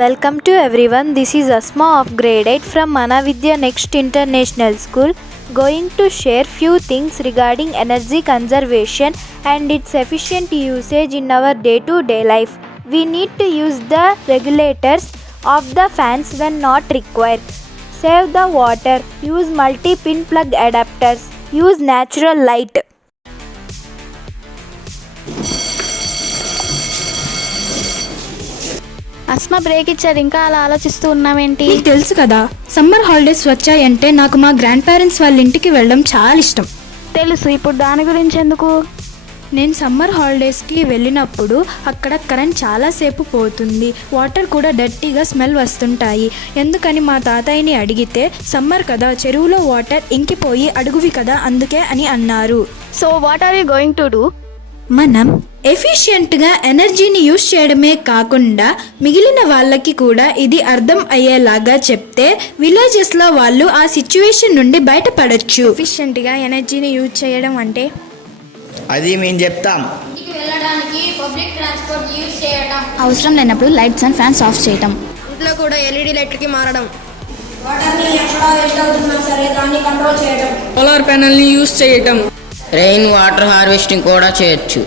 Welcome to everyone. This is Asma of grade 8 from Manavidya Next International School, going to share few things regarding energy conservation and its efficient usage in our day-to-day life. We need to use the regulators of the fans when not required. Save the water. Use multi-pin plug adapters. Use natural light. Asma break ఇచ్చారు, ఇంకా అలా ఆలోచిస్తూ ఉన్నావేంటి? నీకు తెలుసు కదా, summer holidays వచ్చాయంటే నాకు మా గ్రాండ్ పేరెంట్స్ వాళ్ళ ఇంటికి వెళ్ళడం చాలా ఇష్టం. తెలుసు, ఇప్పుడు దాని గురించి ఎందుకు? నేను సమ్మర్ హాలిడేస్కి వెళ్ళినప్పుడు అక్కడ కరెంట్ చాలాసేపు పోతుంది, వాటర్ కూడా డర్టీగా స్మెల్ వస్తుంటాయి. ఎందుకని మా తాతయ్యని అడిగితే సమ్మర్ కదా, చెరువులో వాటర్ ఇంకిపోయి అడుగువి కదా, అందుకే అని అన్నారు. So what are you going to do? మనం ఎఫిషియెంట్గా ఎనర్జీని యూజ్ చేయడమే కాకుండా మిగిలిన వాళ్ళకి కూడా ఇది అర్థం అయ్యేలాగా చెప్తే విలేజెస్లో వాళ్ళు ఆ సిచ్యువేషన్ నుండి బయటపడొచ్చు. ఎఫిషియెంట్గా ఎనర్జీని యూజ్ చేయడం అంటే అది మేము చెప్తాం. వెళ్ళడానికి పబ్లిక్ ట్రాన్స్పోర్ట్ యూజ్ చేయడం, అవసరం లేనప్పుడు లైట్స్ అండ్ ఫ్యాన్స్ ఆఫ్ చేయటం, ఇంట్లో కూడా ఎల్ఈడి లైట్కి మారడం, వాటర్ని ఎక్కడ వేస్ట్ అవుతున్నా సరే దాన్ని కంట్రోల్ చేయడం, సోలార్ ప్యానెల్ని యూజ్ చేయటం, రెయిన్ వాటర్ హార్వెస్టింగ్ కూడా చేయొచ్చు.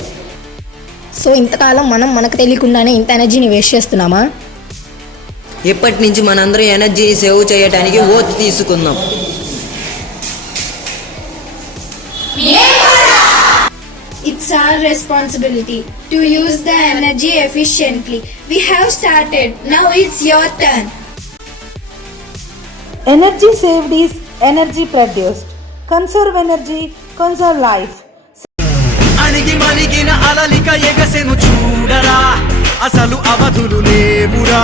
సో ఇంతకాలం మనం మనకు తెలియకుండానే ఇంత ఎనర్జీని వేస్ట్ చేస్తున్నామా? ఇప్పటి నుంచి మనందరం ఎనర్జీని సేవ్ చేయడానికి ఓత్ తీసుకుందాం. It's our responsibility to use the energy efficiently. We have started. Now it's your turn. Energy saved is energy produced. Conserve energy, conserve life. అణిగి మణిగిన అలలిక ఎగసెను చూడరా, అసలు అవధులు లేవురా.